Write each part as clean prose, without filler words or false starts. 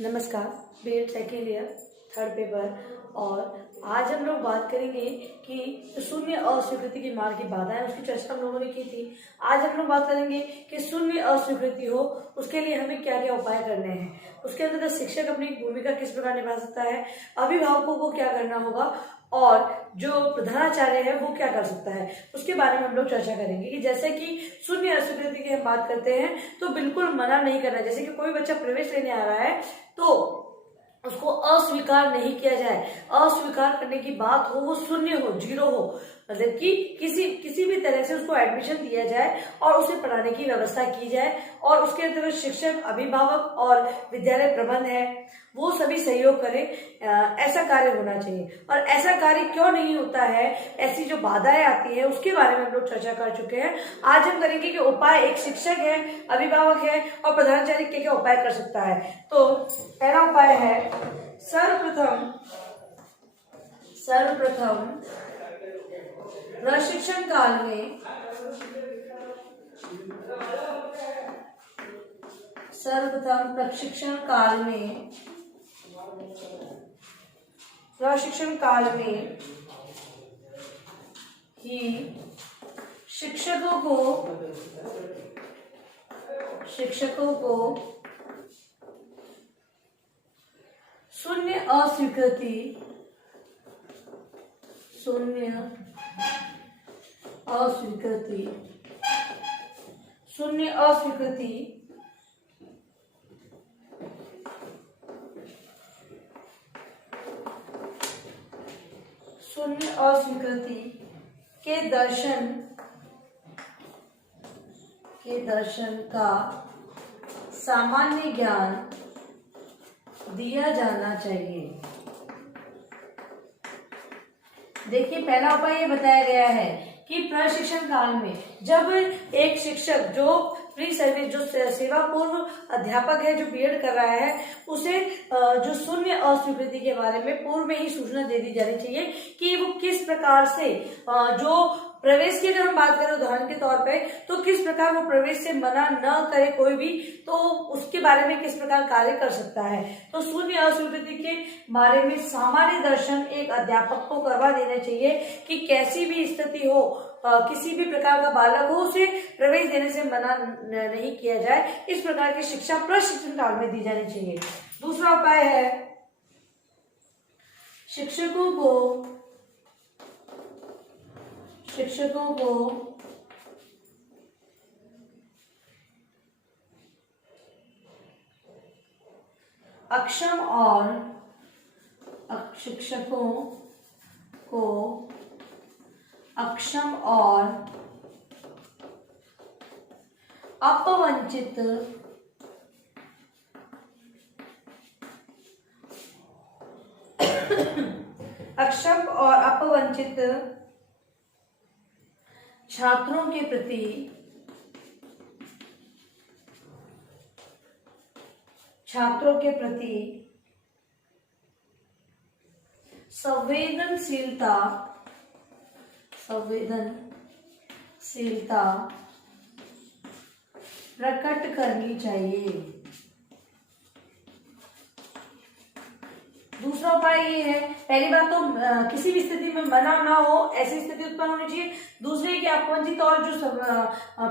नमस्कार। BEd second year third paper. और आज हम लोग बात करेंगे कि शून्य अस्वीकृति की मार्ग की बाधाएं, उसकी चर्चा हम लोगों ने की थी। आज हम लोग बात करेंगे कि शून्य अस्वीकृति हो उसके लिए हमें क्या क्या उपाय करने हैं, उसके अंदर शिक्षक अपनी भूमिका किस प्रकार निभा सकता है, अभिभावकों को क्या करना होगा और जो प्रधानाचार्य है वो क्या कर सकता है, उसके बारे में हम लोग चर्चा करेंगे। कि जैसे कि शून्य अस्वीकृति की हम बात करते हैं तो बिल्कुल मना नहीं करना। जैसे कि कोई बच्चा प्रवेश लेने आ रहा है तो उसको अस्वीकार नहीं किया जाए। अस्वीकार करने की बात हो वो शून्य हो, जीरो हो, मतलब कि किसी भी तरह से उसको एडमिशन दिया जाए और उसे पढ़ाने की व्यवस्था की जाए और उसके अंतर्गत शिक्षक, अभिभावक और विद्यालय प्रबंध है वो सभी सहयोग करें। ऐसा कार्य होना चाहिए। और ऐसा कार्य क्यों नहीं होता है, ऐसी जो बाधाएं आती है उसके बारे में हम लोग चर्चा कर चुके हैं। आज हम करेंगे कि उपाय एक शिक्षक है, अभिभावक है और प्रधानाचार्य क्या क्या उपाय कर सकता है। तो पहला उपाय है सर्वप्रथम प्रशिक्षण काल में प्रशिक्षण काल में ही शिक्षकों को शून्य अस्वीकृति के दर्शन का सामान्य ज्ञान दिया जाना चाहिए। देखिए, पहला उपाय ये बताया गया है कि प्रशिक्षण काल में जब एक शिक्षक जो प्री सर्विस, जो सेवा पूर्व अध्यापक है, जो बीएड कर रहा है, उसे जो शून्य अस्वीकृति के बारे में पूर्व में ही सूचना दे दी जानी चाहिए कि वो किस प्रकार से जो प्रवेश की अगर हम बात करें उदाहरण के तौर पे, तो किस प्रकार वो प्रवेश से मना न करे कोई भी, तो उसके बारे में किस प्रकार कार्य कर सकता है। तो शून्य अस्वीकृति के बारे में सामान्य दर्शन एक अध्यापक को करवा देना चाहिए कि कैसी भी स्थिति हो, किसी भी प्रकार का बालक हो, उसे प्रवेश देने से मना नहीं किया जाए। इस प्रकार की शिक्षा प्रशिक्षण काल में दी जानी चाहिए। दूसरा उपाय है शिक्षकों को अक्षम और अपवंचित छात्रों के प्रति संवेदनशीलता प्रकट करनी चाहिए। दूसरा उपाय ये है, पहली बात तो किसी भी स्थिति में मना ना हो, ऐसी स्थिति उत्पन्न होनी चाहिए। दूसरे कि अपवंचित और जो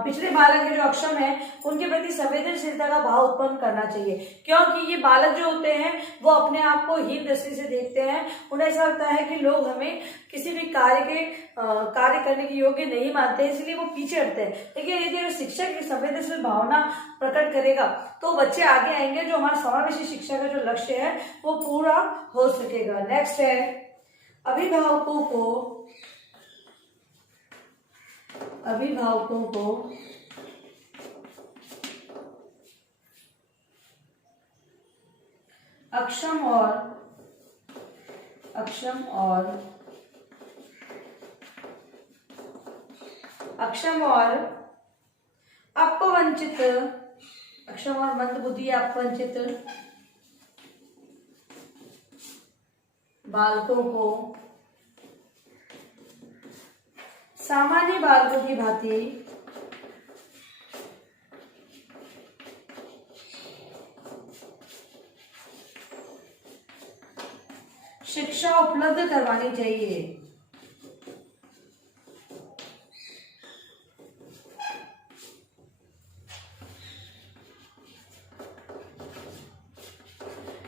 पिछड़े बालक है, जो अक्षम है, उनके प्रति संवेदनशीलता का भाव उत्पन्न करना चाहिए। क्योंकि ये बालक जो होते हैं वो अपने आप को हीन दृष्टि से देखते हैं। उन्हें ऐसा लगता है कि लोग हमें किसी भी कार्य करने के योग्य नहीं मानते, इसलिए वो पीछे हटते हैं। लेकिन यदि अगर शिक्षक की संवेदनशील भावना प्रकट करेगा तो बच्चे आगे आएंगे, जो हमारा समावेशी शिक्षा का जो लक्ष्य है वो पूरा हो सकेगा। नेक्स्ट है अभिभावकों को अक्षम और अपवंचित, अक्षम और मंदबुद्धि अपवंचित बालकों को सामान्य बालकों की भांति शिक्षा उपलब्ध करवानी चाहिए।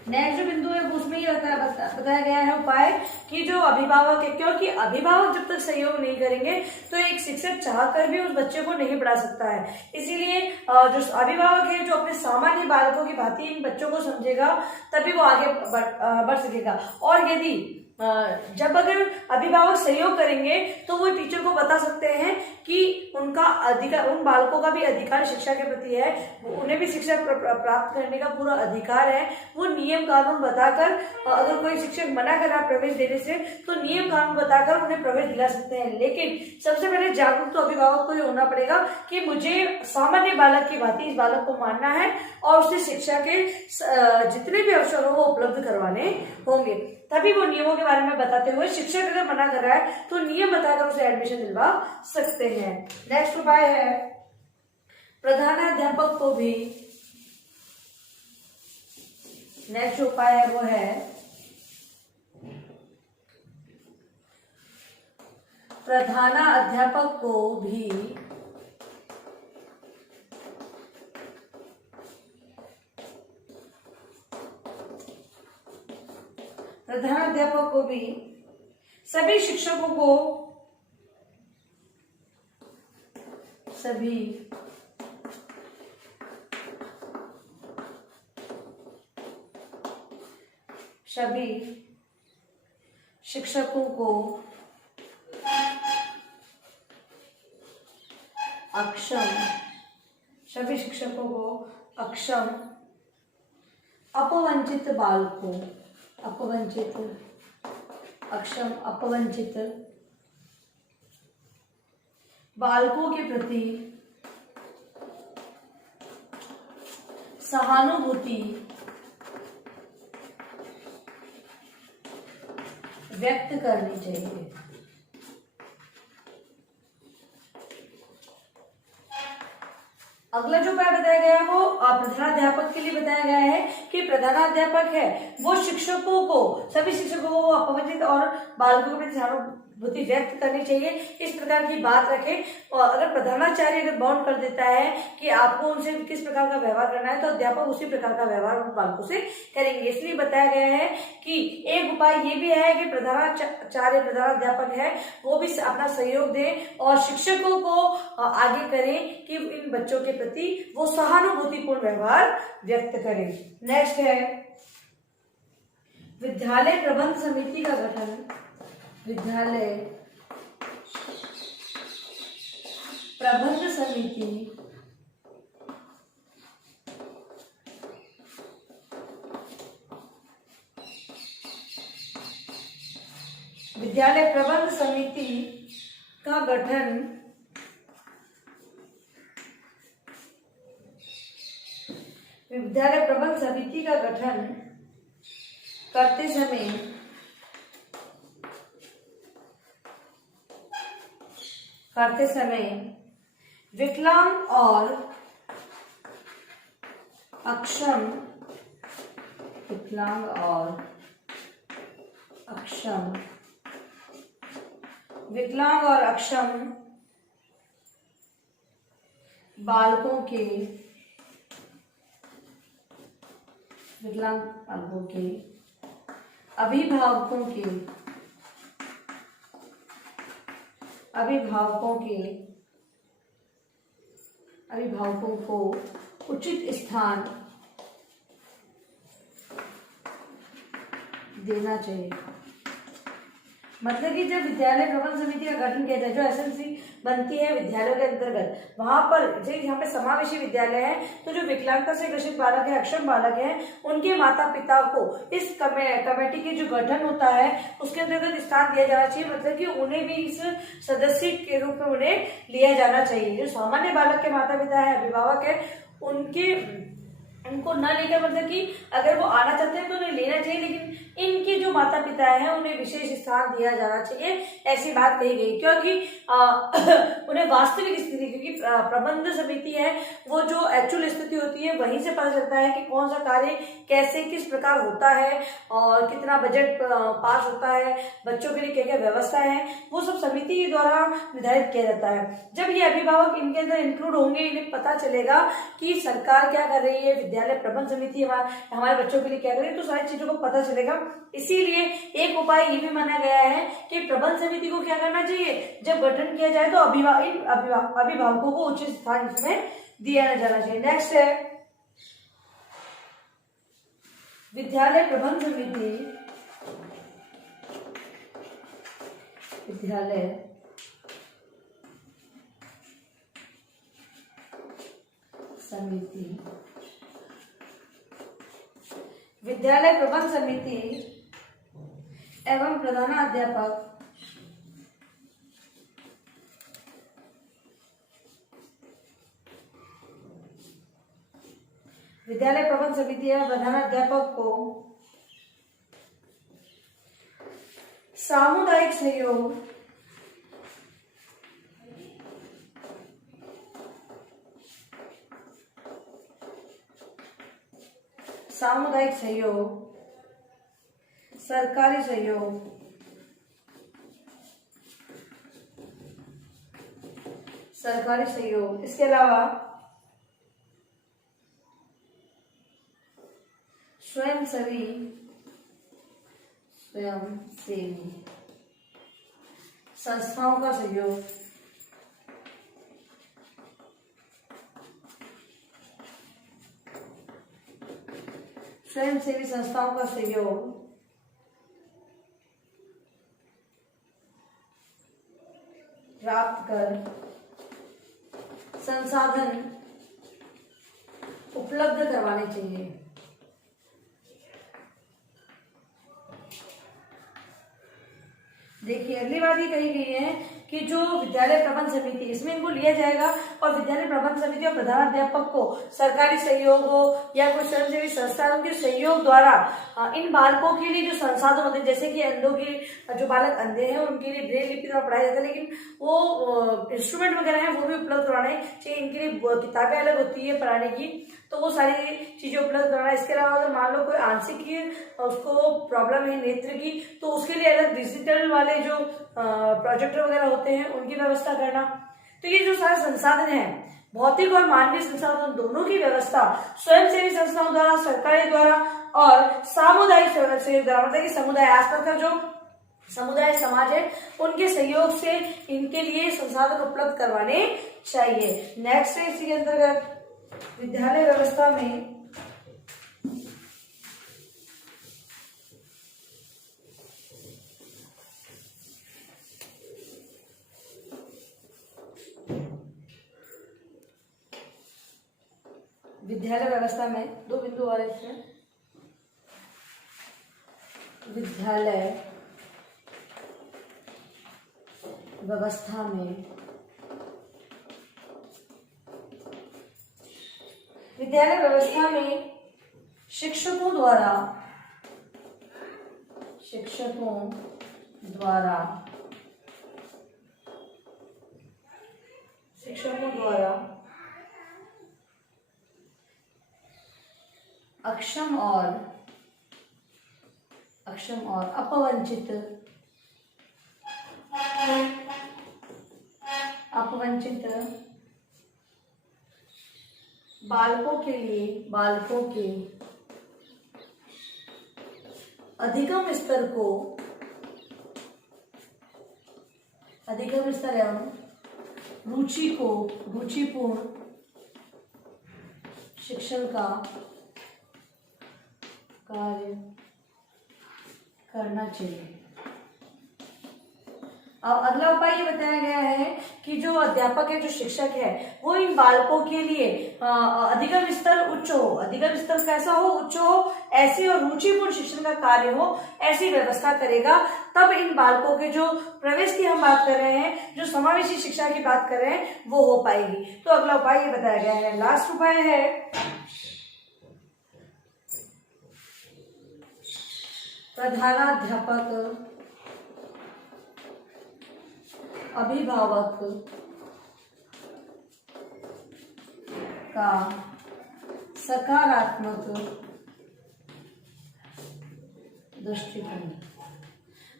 नेक्स्ट जो बिंदु है उसमें ये बताया गया है उपाय कि जो अभिभावक है, क्योंकि अभिभावक जब तक सहयोग नहीं करेंगे तो एक शिक्षक चाहकर भी उस बच्चे को नहीं पढ़ा सकता है। इसीलिए जो अभिभावक है जो अपने सामान्य बालकों की भांति इन बच्चों को समझेगा तभी वो आगे बढ़ सकेगा। और यदि जब अगर अभिभावक सहयोग करेंगे तो वो टीचर को बता सकते हैं कि उनका अधिकार, उन बालकों का भी अधिकार शिक्षा के प्रति है, उन्हें भी शिक्षा प्राप्त करने का पूरा अधिकार है। वो नियम कानून बताकर, अगर कोई शिक्षक मना कर रहा प्रवेश देने से तो नियम कानून बताकर उन्हें प्रवेश दिला सकते हैं। लेकिन सबसे पहले जागरूक तो अभिभावक को ये होना पड़ेगा कि मुझे सामान्य बालक की भांति इस बालक को मानना है और उसे शिक्षा के जितने भी अवसर हो वो उपलब्ध करवाने होंगे। तभी वो नियमों के बारे में बताते हुए शिक्षक अगर मना कर रहा है तो नियम बताकर उसे एडमिशन दिलवा सकते हैं। नेक्स्ट उपाय है प्रधानाध्यापक को भी, नेक्स्ट उपाय है वो है प्रधानाध्यापक को भी सभी शिक्षकों को अक्षम अपवंचित बालकों के प्रति सहानुभूति व्यक्त करनी चाहिए। अगला जो उपाय बताया गया है वो प्रधानाध्यापक के लिए बताया गया है कि प्रधानाध्यापक है वो शिक्षकों को, सभी शिक्षकों को अपवंचित और बालकों के प्रति सहानुभूति व्यक्त करनी चाहिए, इस प्रकार की बात रखे। और अगर प्रधानाचार्य अगर बाउंड कर देता है कि आपको उनसे किस प्रकार का व्यवहार करना है तो अध्यापक उसी प्रकार का व्यवहार उन बालकों से करेंगे। इसलिए बताया गया है कि एक उपाय ये भी है कि प्रधानाध्यापक है वो भी अपना सहयोग दें और शिक्षकों को आगे करें कि इन बच्चों के प्रति वो सहानुभूतिपूर्ण व्यवहार व्यक्त करें। नेक्स्ट है विद्यालय प्रबंध समिति का गठन। विद्यालय प्रबंध समिति का गठन करते समय विकलांग और अक्षम बालकों के अभिभावकों को उचित स्थान देना चाहिए। मतलब कि जब विद्यालय प्रबंध समिति का गठन किया जाए, जो एसएमसी बनती है विद्यालयों के अंतर्गत, वहां पर जैसे यहाँ पे समावेशी विद्यालय है तो जो विकलांगता से ग्रसित बालक है, अक्षम बालक है, उनके माता पिता को इस कमेटी की जो गठन होता है उसके अंतर्गत स्थान दिया जाना चाहिए। मतलब कि उन्हें भी इस सदस्य के रूप में उन्हें लिया जाना चाहिए। जो सामान्य बालक के माता पिता है, अभिभावक है, उनको न लेकर, मतलब कि अगर वो आना चाहते हैं तो उन्हें लेना चाहिए, लेकिन इनके जो माता पिता हैं उन्हें विशेष स्थान दिया जाना चाहिए, ऐसी बात कही गई। क्योंकि उन्हें वास्तविक स्थिति, क्योंकि प्रबंध समिति है वो जो एक्चुअल स्थिति होती है वहीं से पता चलता है कि कौन सा कार्य कैसे किस प्रकार होता है और कितना बजट पास होता है, बच्चों के लिए क्या क्या व्यवस्था है, वो सब समिति के द्वारा निर्धारित किया जाता है। जब ये अभिभावक इनके अंदर इंक्लूड होंगे, इन्हें पता चलेगा कि सरकार क्या कर रही है, विद्यालय प्रबंध समिति हमारे बच्चों के लिए क्या कर रही है, तो सारी चीजों को पता चलेगा। इसीलिए एक उपाय ये भी माना गया है कि प्रबंध समिति को क्या करना चाहिए, जब गठन किया जाए तो अभिभावकों को उचित स्थान इसमें दिया जाना चाहिए। नेक्स्ट है विद्यालय प्रबंध समिति। विद्यालय समिति, विद्यालय प्रबंध समिति एवं प्रधानाध्यापक विद्यालय प्रबंध समिति एवं प्रधानाध्यापक को सामुदायिक सहयोग सामुदायिक सहयोग, सरकारी सहयोग, सरकारी सहयोग, इसके अलावा स्वयंसेवी संस्थाओं का सहयोग, स्वयंसेवी संस्थाओं का सहयोग प्राप्त कर संसाधन उपलब्ध करवाने चाहिए। देखिए अगली बात ये कही गई है कि जो विद्यालय प्रबंध समिति, इसमें इनको लिया जाएगा और विद्यालय प्रबंध समिति और प्रधानाध्यापक को सरकारी सहयोग हो या कोई स्वयंसेवी संस्थानों के सहयोग द्वारा इन बालकों के लिए जो संसाधन होते हैं, जैसे कि अंधों के जो बालक अंधे हैं उनके लिए ब्रेल लिपि द्वारा पढ़ाया जाता है, लेकिन वो इंस्ट्रूमेंट वगैरह है वो भी उपलब्ध करवाने चाहिए। इनके लिए किताबें अलग होती है पढ़ाने की, तो वो सारी चीजें उपलब्ध कराना। इसके अलावा अगर मान लो कोई आंशिक उसको प्रॉब्लम है नेत्र की, तो उसके लिए अलग डिजिटल वाले जो प्रोजेक्टर वगैरह होते हैं उनकी व्यवस्था करना। तो ये जो सारे संसाधन है, भौतिक और मानवीय संसाधन दोनों की व्यवस्था स्वयंसेवी संस्थाओं द्वारा, सरकारी द्वारा और सामुदायिक सहयोग द्वारा, मतलब कि समुदाय आसपास का जो समुदाय समाज है उनके सहयोग से इनके लिए संसाधन उपलब्ध करवाने चाहिए। नेक्स्ट है इसी के अंतर्गत विद्यालय व्यवस्था में दो बिंदु और इसमें विद्यालय व्यवस्था में शिक्षकों द्वारा अक्षम और अपवंचित बालकों के अधिगम स्तर एवं रुचिपूर्ण शिक्षण का कार्य करना चाहिए। अब अगला उपाय ये बताया गया है कि जो अध्यापक है, जो शिक्षक है, वो इन बालकों के लिए अधिगम स्तर उच्च हो, अधिगम स्तर कैसा हो, उच्च हो, ऐसी और रुचिपूर्ण शिक्षण का कार्य हो, ऐसी व्यवस्था करेगा। तब इन बालकों के जो प्रवेश की हम बात कर रहे हैं, जो समावेशी शिक्षा की बात कर रहे हैं, वो हो पाएगी। तो अगला उपाय ये बताया गया है। लास्ट उपाय है प्रधानाध्यापक, अभिभावक का सकारात्मक दृष्टिकोण।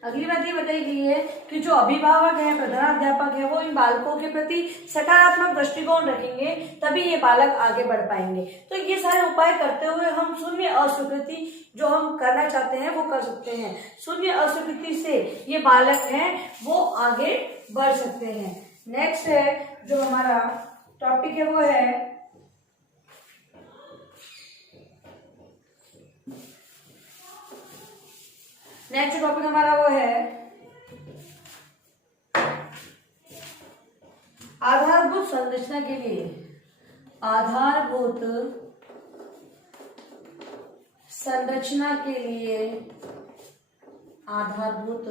अगली बात ये बताई गई है कि जो अभिभावक है, प्रधानाध्यापक है, वो इन बालकों के प्रति सकारात्मक दृष्टिकोण रखेंगे, तभी ये बालक आगे बढ़ पाएंगे। तो ये सारे उपाय करते हुए हम शून्य अस्वीकृति जो हम करना चाहते हैं वो कर सकते हैं। शून्य अस्वीकृति से ये बालक हैं वो आगे बढ़ सकते हैं। नेक्स्ट है जो हमारा टॉपिक है वो है नेक्स्ट टॉपिक हमारा वो है आधारभूत संरचना के लिए, आधारभूत संरचना के लिए, आधारभूत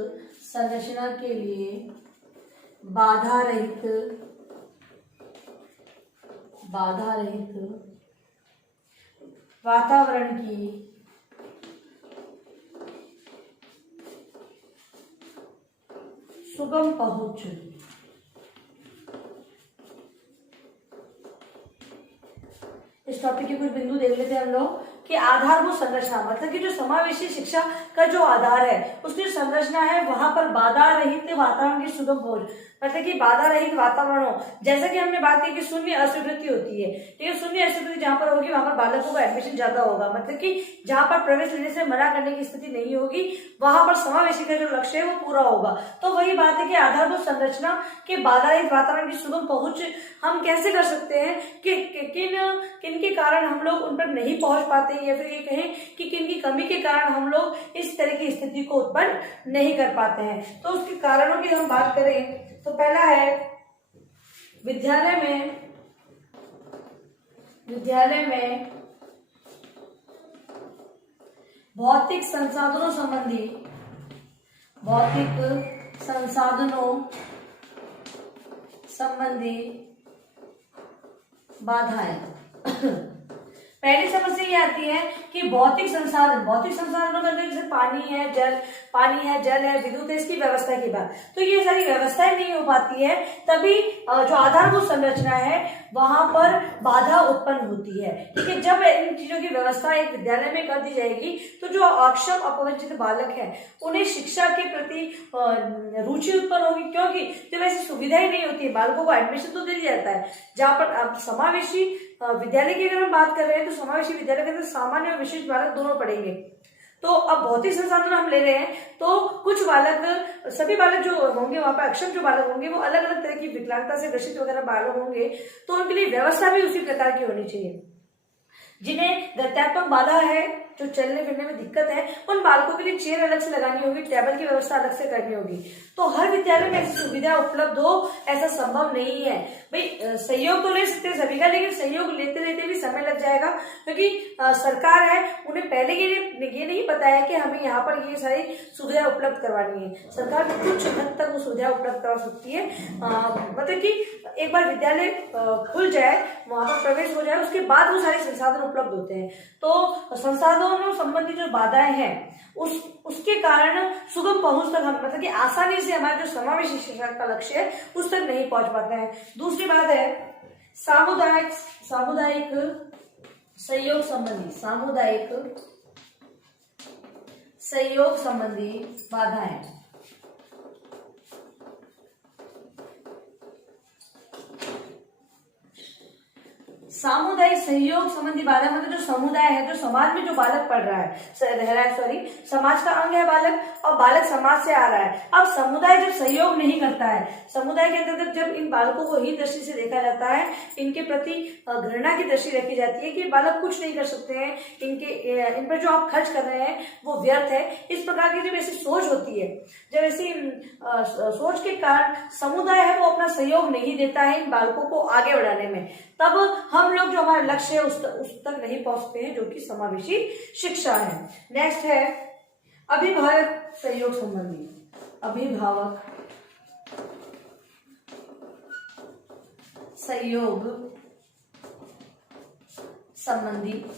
संरचना के लिए बाधा रहित वातावरण की सुगम पहुंच। इस टॉपिक के कुछ बिंदु देख लेते हैं हम लोग कि आधारभूत संरचना मतलब कि जो समावेशी शिक्षा का जो आधार है उसकी संरचना है, वहां पर बाधा रहित वातावरण की सुगम पहुंच, मतलब कि बाधा रहित वातावरण हो। जैसा कि हमने बात की कि शून्य अस्वीकृति होती है, ठीक है, शून्य अस्वीकृति जहां पर होगी वहां पर बालकों का एडमिशन ज्यादा होगा, मतलब कि जहां पर प्रवेश लेने से मना करने की स्थिति नहीं होगी वहां पर समावेशी का जो लक्ष्य है वो पूरा होगा। तो वही बात है कि आधारभूत संरचना के बाधा रहित वातावरण की सुगम पहुंच हम कैसे कर सकते हैं कि किन के कारण हम लोग उन पर नहीं पहुंच पाते हैं, या फिर ये कहें कि किन की कमी के कारण हम लोग इस तरह की स्थिति को उत्पन्न नहीं कर पाते हैं। तो उसके कारणों की हम बात करें तो पहला है विद्यालय में भौतिक संसाधनों संबंधी बाधाएं। पहली समस्या ये आती है कि भौतिक संसाधनों के अंदर जैसे पानी है, जल है, विद्युत है, इसकी व्यवस्था की बात, तो ये सारी व्यवस्थाएं नहीं हो पाती है, तभी जो आधारभूत संरचना है वहां पर बाधा उत्पन्न होती है। ठीक है, जब इन चीजों की व्यवस्था एक विद्यालय में कर दी जाएगी तो जो अक्षम अपवंचित बालक है उन्हें शिक्षा के प्रति रुचि उत्पन्न होगी, क्योंकि जब ऐसी सुविधाएं नहीं होती है, बालकों को एडमिशन तो दे दिया जाता है। जहां पर अब समावेशी विद्यालय की अगर हम बात कर रहे हैं तो समावेशी विद्यालय के अंदर सामान्य और विशेष बालक दोनों पढ़ेंगे। तो अब भौतिक संसाधन हम ले रहे हैं तो कुछ बालक, सभी बालक जो होंगे वहां पर अक्षम जो बालक होंगे वो अलग अलग तरह की विकलांगता से ग्रसित वगैरह बालक होंगे, तो उनके लिए व्यवस्था भी उसी प्रकार की होनी चाहिए। जिन्हें गत्यात्मक बाधा है, जो चलने फिरने में दिक्कत है, उन बालकों के लिए चेयर अलग से लगानी होगी, टेबल की व्यवस्था अलग से करनी होगी। तो हर विद्यालय में ऐसी सुविधा उपलब्ध हो ऐसा संभव नहीं है। भाई सहयोग तो ले सकते हैं सभी का, लेकिन सहयोग लेते लेते भी समय लग जाएगा, क्योंकि सरकार है उन्हें पहले ये नहीं पता है कि हमें यहाँ पर ये सारी सुविधा उपलब्ध करवानी है। सरकार कुछ हद तक वो सुविधा उपलब्ध करवा सकती है, मतलब कि एक बार विद्यालय खुल जाए, वहां पर प्रवेश हो जाए, उसके बाद वो सारे संसाधन उपलब्ध होते हैं। तो संसाधनों संबंधी जो बाधाएं हैं उसके कारण सुगम पहुंच तक हम, मतलब कि आसानी से हमारा जो समावेशी शिक्षा का लक्ष्य है उस तक नहीं पहुंच पाते हैं। दूसरी बात है सामुदायिक सहयोग संबंधी बाधाएं। सामुदायिक सहयोग संबंधी बाधा मतलब जो समुदाय है, जो समाज में जो बालक पढ़ रहा है, समाज का अंग है बालक, और बालक समाज से आ रहा है। अब समुदाय जब सहयोग नहीं करता है, समुदाय के अंदर जब इन बालकों को ही दृष्टि से देखा जाता है, इनके प्रति घृणा की दृष्टि रखी जाती है कि बालक कुछ नहीं कर सकते हैं, इन पर जो आप खर्च कर रहे हैं वो व्यर्थ है, इस प्रकार की जब ऐसी सोच होती है, जब ऐसी सोच के कारण समुदाय है वो अपना सहयोग नहीं देता है इन बालकों को आगे बढ़ाने में, तब हम लोग जो हमारा लक्ष्य है उस तक नहीं पहुंचते हैं, जो कि समावेशी शिक्षा है। नेक्स्ट है अभिभावक सहयोग संबंधी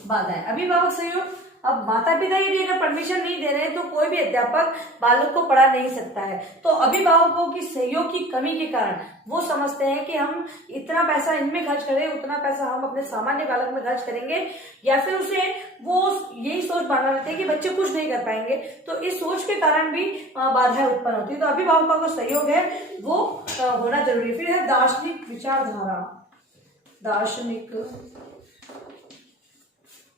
बाधाएं। अभिभावक सहयोग अब माता पिता यदि अगर परमिशन नहीं दे रहे हैं तो कोई भी अध्यापक बालक को पढ़ा नहीं सकता है। तो अभिभावकों की सहयोग की कमी के कारण वो समझते हैं कि हम इतना पैसा इनमें खर्च करें, उतना पैसा हम अपने सामान्य बालक में खर्च करेंगे, या फिर उसे वो यही सोच बना लेते हैं कि बच्चे कुछ नहीं कर पाएंगे। तो इस सोच के कारण भी बाधाएं उत्पन्न होती है। तो अभिभावकों का सहयोग है वो होना जरूरी है। फिर है दार्शनिक विचारधारा। दार्शनिक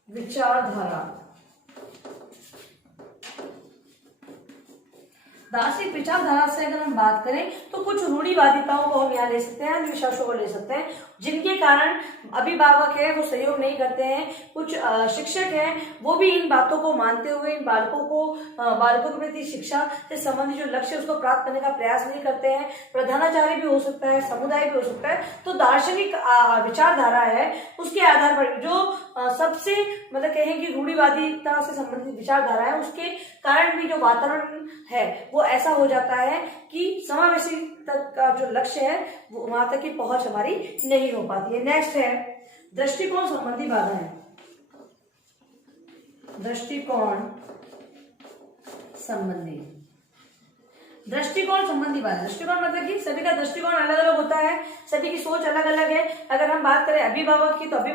विचारधारा। दार्शनिक विचारधारा से अगर हम बात करें तो कुछ रूढ़िवादिताओं को हम यहाँ ले सकते हैं, अंधविश्वासों को ले सकते हैं, जिनके कारण अभिभावक है वो सहयोग नहीं करते हैं। कुछ शिक्षक हैं वो भी इन बातों को मानते हुए इन बालकों के प्रति शिक्षा से संबंधित जो लक्ष्य उसको प्राप्त करने का प्रयास नहीं करते हैं। प्रधानाचार्य भी हो सकता है, समुदाय भी हो सकता है। तो दार्शनिक विचारधारा है उसके आधार पर जो सबसे मतलब कहें कि रूढ़िवादिता से संबंधित विचारधारा है, उसके कारण भी जो वातावरण है वो ऐसा हो जाता है कि समावेशी तक का जो लक्ष्य है वो वहां तक की पहुंच हमारी नहीं हो पाती है। नेक्स्ट है दृष्टिकोण संबंधी बाधाएं। दृष्टिकोण संबंधी बात। दृष्टिकोण मतलब कि सभी का दृष्टिकोण अलग अलग होता है, सभी की सोच अलग अलग है। अगर हम बात करें अभिभावक की तो कहीं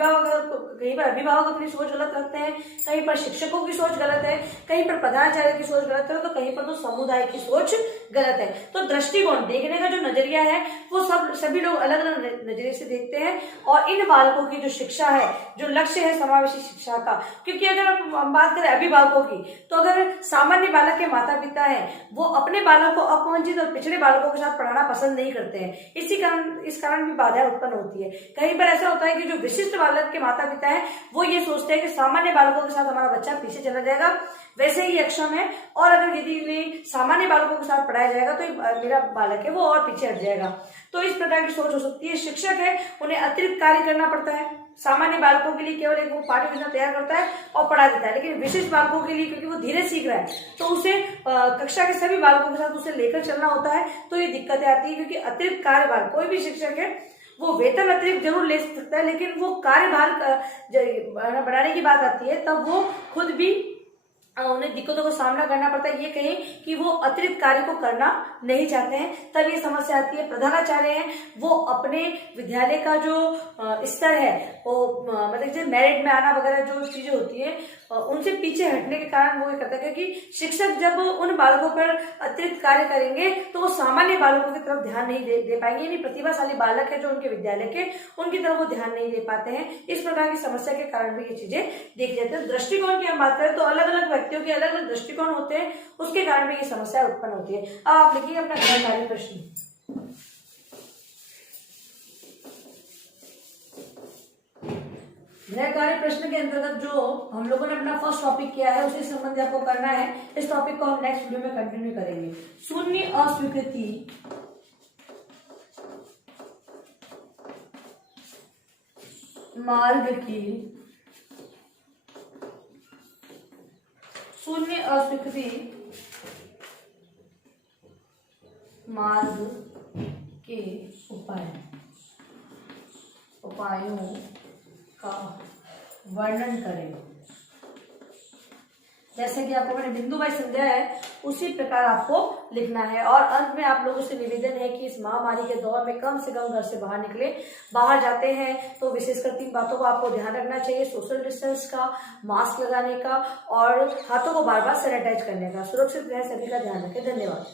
पर अभिभावक अपनी सोच गलत रखते हैं, कहीं पर शिक्षकों की सोच गलत है, कहीं पर प्रधानाचार्य की सोच गलत है, तो कहीं पर तो समुदाय की सोच गलत है। तो दृष्टिकोण देखने का जो नजरिया है वो सभी लोग अलग अलग नजरिए से देखते हैं। और इन बालकों की जो शिक्षा है, जो लक्ष्य है समावेशी शिक्षा का, क्योंकि अगर हम बात करें अभिभावकों की तो अगर सामान्य बालक के माता पिता है वो अपने बालक को अपवंचित और पिछड़े बालकों के साथ पढ़ाना पसंद नहीं करते हैं, इस कारण भी बाधाएं उत्पन्न होती है। कहीं पर ऐसा होता है कि जो विशिष्ट बालक के माता पिता है वो ये सोचते हैं कि सामान्य बालकों के साथ हमारा बच्चा पीछे चला जाएगा, वैसे ही अक्षम है, और अगर यदि सामान्य बालकों के साथ पढ़ाया जाएगा तो मेरा बालक है वो और पीछे हट जाएगा। तो इस प्रकार की सोच हो सकती है। शिक्षक है उन्हें अतिरिक्त कार्य करना पड़ता है। सामान्य बालकों के लिए केवल एक वो पाठ्य योजना तैयार करता है और पढ़ा देता है, लेकिन विशिष्ट बालकों के लिए क्योंकि वो धीरे सीख रहा है तो उसे कक्षा के सभी बालकों के साथ उसे लेकर चलना होता है। तो ये दिक्कतें आती है क्योंकि अतिरिक्त कार्यभार, कोई भी शिक्षक है वो वेतन अतिरिक्त जरूर ले सकता है, लेकिन वो कार्यभार बढ़ाने की बात आती है तब वो खुद भी उन्हें दिक्कतों का सामना करना पड़ता है। ये कहें कि वो अतिरिक्त कार्य को करना नहीं चाहते हैं, तब ये समस्या आती है। प्रधानाचार्य हैं वो अपने विद्यालय का जो स्तर है वो मतलब जो मेरिट में आना वगैरह जो चीजें होती है उनसे पीछे हटने के कारण वो ये करता है, क्योंकि शिक्षक जब उन बालकों पर अतिरिक्त कार्य करेंगे तो वो सामान्य बालकों की तरफ ध्यान नहीं दे पाएंगे, यानी प्रतिभाशाली बालक है जो उनके विद्यालय के उनकी तरफ वो ध्यान नहीं दे पाते हैं। इस प्रकार की समस्या के कारण भी ये चीजें देखी जाती है। दृष्टिकोण की हम बात करें तो अलग अलग व्यक्तियों के अलग अलग दृष्टिकोण होते हैं, उसके कारण भी ये समस्या उत्पन्न होती है। अब आप लिखिए अपना गृहकार्य प्रश्न। गृहकार्य प्रश्न के अंतर्गत जो हम लोगों ने अपना फर्स्ट टॉपिक किया है उसी संबंधी आपको करना है। इस टॉपिक को हम नेक्स्ट वीडियो में कंटिन्यू करेंगे। शून्य अस्वीकृति मार्ग की शून्य अस्वीकृति मार्ग के उपायों का वर्णन करें। जैसे कि आपको मैंने बिंदु वाइज समझाया है उसी प्रकार आपको लिखना है। और अंत में आप लोगों से निवेदन है कि इस महामारी के दौर में कम से कम घर से बाहर निकले। बाहर जाते हैं तो विशेषकर 3 बातों को आपको ध्यान रखना चाहिए: सोशल डिस्टेंस का, मास्क लगाने का और हाथों को बार बार सैनिटाइज करने का। सुरक्षित रहें, सभी का ध्यान रखें। धन्यवाद।